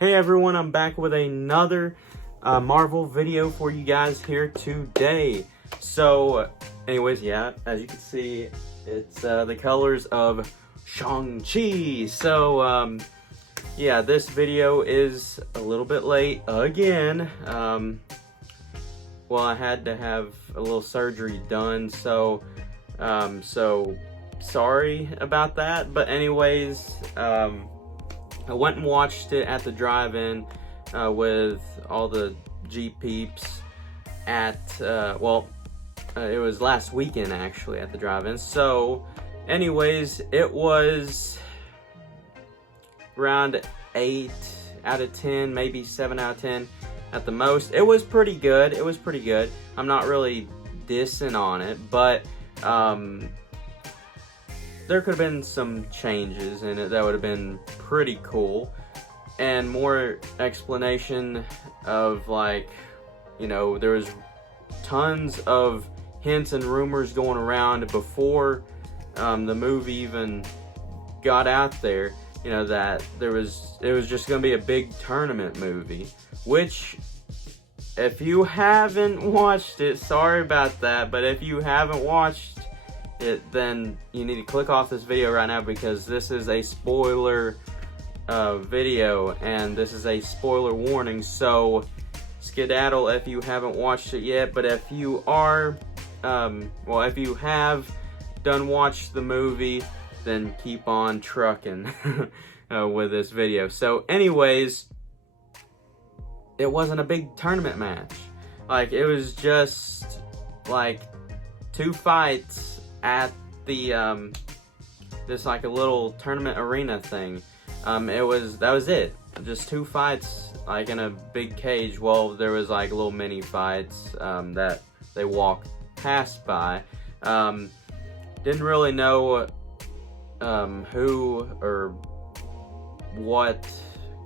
Hey everyone, I'm back with another Marvel video for you guys here today. So, anyways, yeah, as you can see, it's the colors of Shang-Chi. So, yeah, this video is a little bit late again. Well, I had to have a little surgery done, so sorry about that. But anyways, I went and watched it at the drive-in with all the G-peeps at, it was last weekend actually at the drive-in. So anyways, it was around 8 out of 10, maybe 7 out of 10 at the most. It was pretty good. It was pretty good. I'm not really dissing on it, but there could have been some changes in it that would have been pretty cool, and more explanation of, like, you know, there was tons of hints and rumors going around before the movie even got out there, you know, that it was just going to be a big tournament movie, which, if you haven't watched it, sorry about that, but if you haven't watched it, then you need to click off this video right now, because this is a spoiler video, and this is a spoiler warning. So skedaddle if you haven't watched it yet, but if you are, if you have done watched the movie, then keep on trucking with this video. So anyways, it wasn't a big tournament match. Like, it was just like 2 fights at the this, like, a little tournament arena thing. That was it. Just 2 fights, like, in a big cage. Well, there was like little mini fights that they walked past by. Didn't really know who or what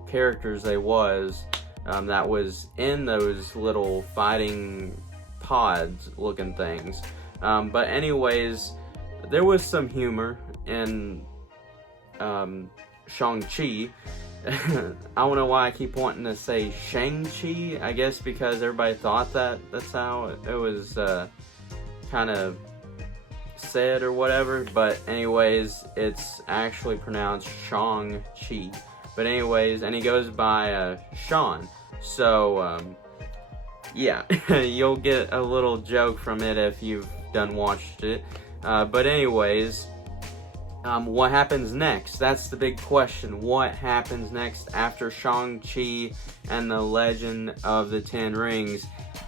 characters they was that was in those little fighting pods looking things. But anyways, there was some humor in Shang-Chi. I don't know why I keep wanting to say Shang-Chi. I guess because everybody thought that's how it was kind of said or whatever. But anyways, it's actually pronounced Shang-Chi. But anyways, and he goes by Sean. So, yeah, you'll get a little joke from it if you've done watched it. But anyways, what happens next? That's the big question. What happens next after Shang-Chi and the Legend of the Ten Rings?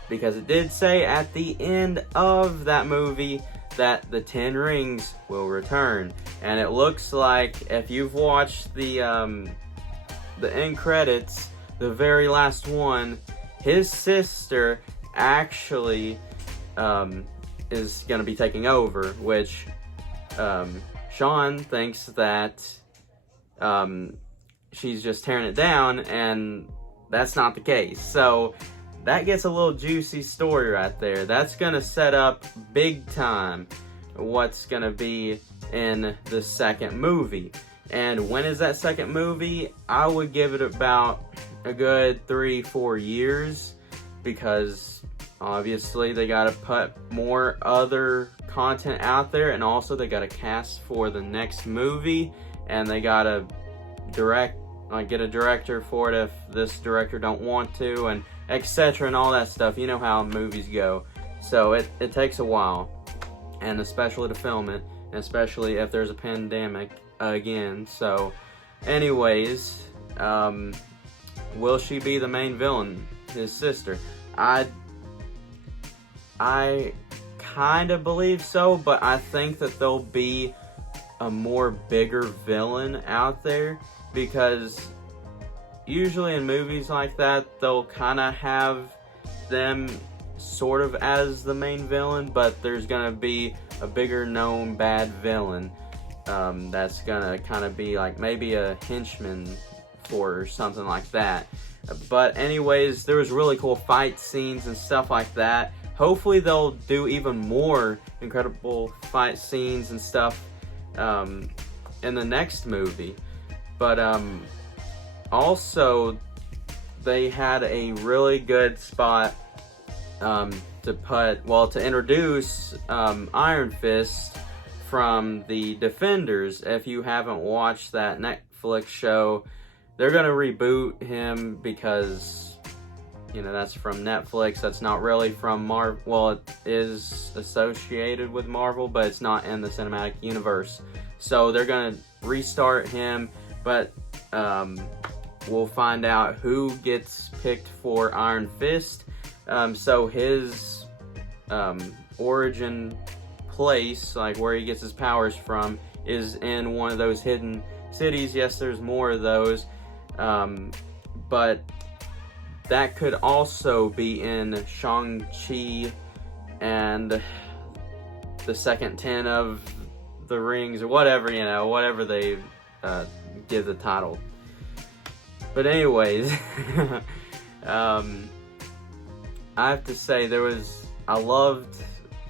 Because it did say at the end of that movie that the Ten Rings will return. And it looks like, if you've watched the end credits, the very last one, his sister actually is going to be taking over, which Sean thinks that she's just tearing it down, and that's not the case. So that gets a little juicy story right there. That's going to set up big time what's going to be in the second movie. And when is that second movie? I would give it about a good 3-4 years, because obviously they got to put more other content out there, and also they got to cast for the next movie, and they got to get a director for it if this director don't want to, and etc. and all that stuff. You know how movies go. So it takes a while, and especially to film it, and especially if there's a pandemic again. So anyways, will she be the main villain, his sister? I kind of believe so, but I think that there'll be a more bigger villain out there, because usually in movies like that, they'll kind of have them sort of as the main villain, but there's gonna be a bigger known bad villain that's gonna kind of be like maybe a henchman for or something like that. But anyways, there was really cool fight scenes and stuff like that. Hopefully they'll do even more incredible fight scenes and stuff in the next movie. But also, they had a really good spot to introduce Iron Fist from the Defenders. If you haven't watched that Netflix show, they're gonna reboot him because, you know, that's from Netflix. That's not really from Marvel. Well, it is associated with Marvel, but it's not in the cinematic universe. So they're gonna restart him, but we'll find out who gets picked for Iron Fist. So his origin place, like where he gets his powers from, is in one of those hidden cities. Yes, there's more of those, but that could also be in Shang-Chi and the second 10 of the Rings, or whatever, you know, whatever they give the title. But anyways, I have to say I loved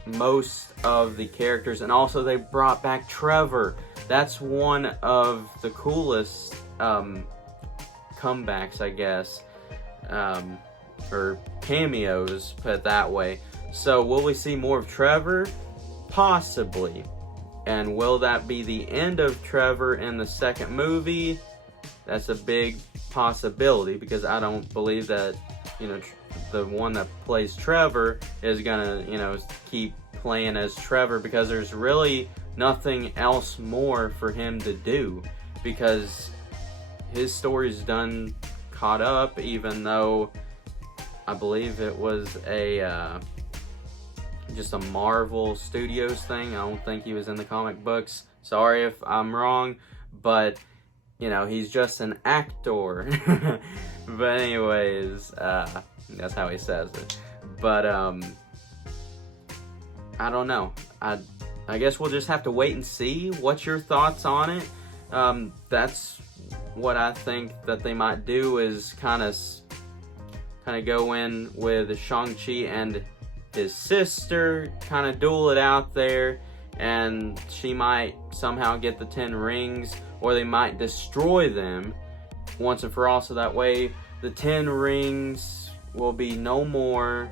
most of the characters, and also they brought back Trevor. That's one of the coolest comebacks, I guess, or cameos, put it that way. So will we see more of Trevor? Possibly. And will that be the end of Trevor in the second movie? That's a big possibility, because I don't believe that, you know, the one that plays Trevor is gonna, you know, keep playing as Trevor, because there's really nothing else more for him to do, because his story's done caught up, even though I believe it was just a Marvel Studios thing. I don't think he was in the comic books. Sorry if I'm wrong, but you know, he's just an actor. But anyways, that's how he says it. But I don't know. I guess we'll just have to wait and see. What's your thoughts on it? That's what I think that they might do, is kind of go in with Shang-Chi and his sister, kind of duel it out there, and she might somehow get the 10 rings, or they might destroy them once and for all, so that way the 10 rings will be no more,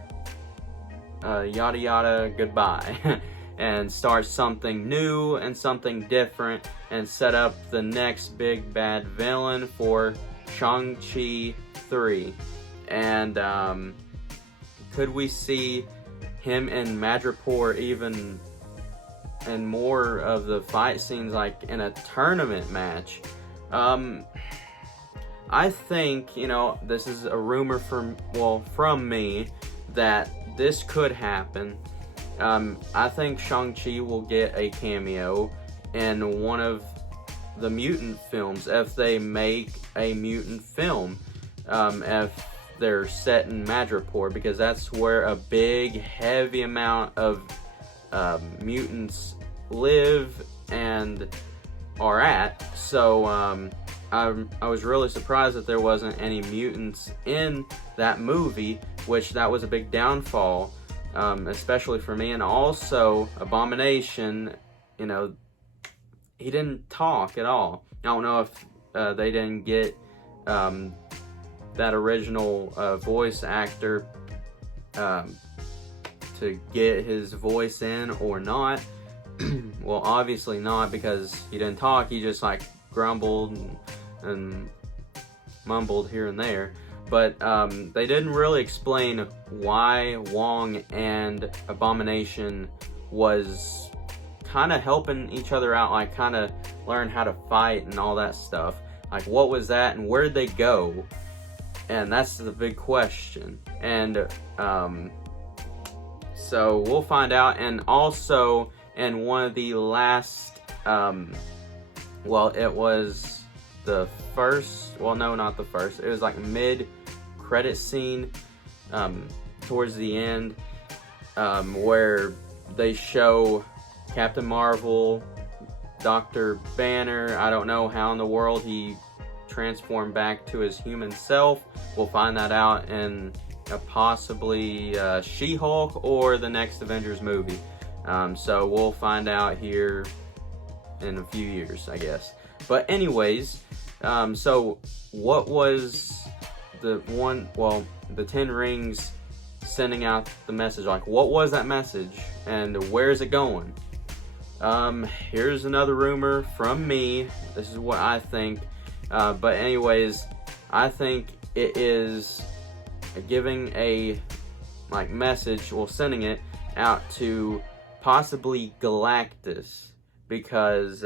yada yada, goodbye. And start something new and something different, and set up the next big bad villain for Shang-Chi 3. And could we see him in Madripoor even in more of the fight scenes, like in a tournament match? I think, you know, this is a rumor from me, that this could happen. I think Shang-Chi will get a cameo in one of the mutant films, if they make a mutant film, if they're set in Madripoor, because that's where a big, heavy amount of mutants live and are at. So I was really surprised that there wasn't any mutants in that movie, which that was a big downfall, especially for me. And also Abomination, you know, he didn't talk at all. I don't know if they didn't get that original voice actor to get his voice in or not. Well, obviously not, because he didn't talk. He just like grumbled and mumbled here and there. But they didn't really explain why Wong and Abomination was kind of helping each other out, like kind of learn how to fight and all that stuff. Like, what was that, and where did they go? And that's the big question. And so we'll find out. And also, in one of the last, well, it was the first, well, no, not the first. It was like mid-credit scene towards the end, where they show Captain Marvel, Dr. Banner. I don't know how in the world he transformed back to his human self. We'll find that out in possibly She-Hulk or the next Avengers movie. So we'll find out here in a few years, I guess. But anyways, So what was the 10 rings sending out the message? Like, what was that message, and where is it going? Here's another rumor from me. This is what I think. But anyways, I think it is giving a message, sending it out to possibly Galactus, because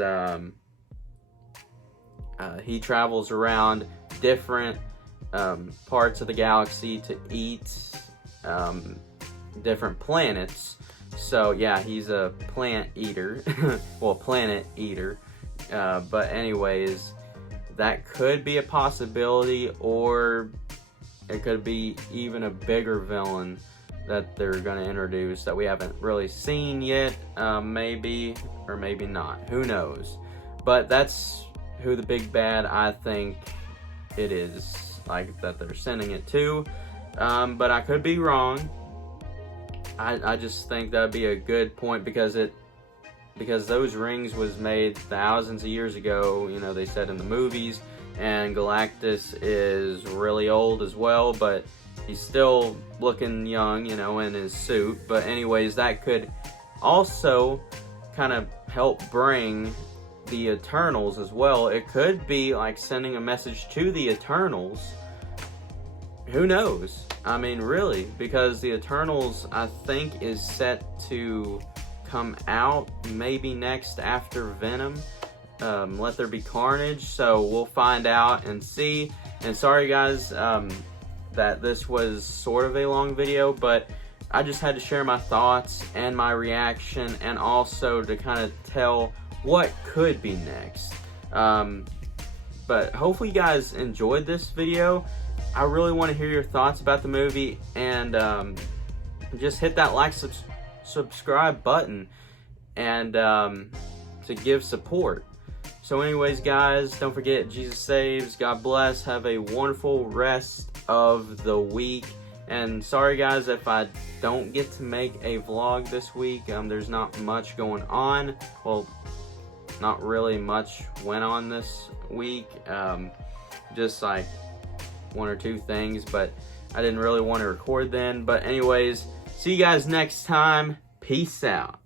he travels around different parts of the galaxy to eat different planets. So yeah, he's a plant eater. Well, planet eater. But anyways, that could be a possibility, or it could be even a bigger villain that they're going to introduce that we haven't really seen yet. Maybe, or maybe not. Who knows? But that's who the big bad I think it is, that they're sending it to. But I could be wrong. I just think that'd be a good point, because those rings was made thousands of years ago, they said in the movies, and Galactus is really old as well, but he's still looking young, in his suit. But anyways, that could also kind of help bring the Eternals as well. It could be like sending a message to the Eternals. Who knows? I mean, really, because the Eternals, I think, is set to come out maybe next after Venom. Let There Be Carnage. So we'll find out and see. And sorry guys that this was sort of a long video, but I just had to share my thoughts and my reaction, and also to kind of tell what could be next. But hopefully you guys enjoyed this video. I really want to hear your thoughts about the movie, and just hit that subscribe button, and to give support. So anyways guys, don't forget, Jesus saves. God bless. Have a wonderful rest of the week. And sorry guys if I don't get to make a vlog this week. There's not much going on. Well, not really much went on this week. Just like one or two things, but I didn't really want to record then. But anyways, see you guys next time. Peace out.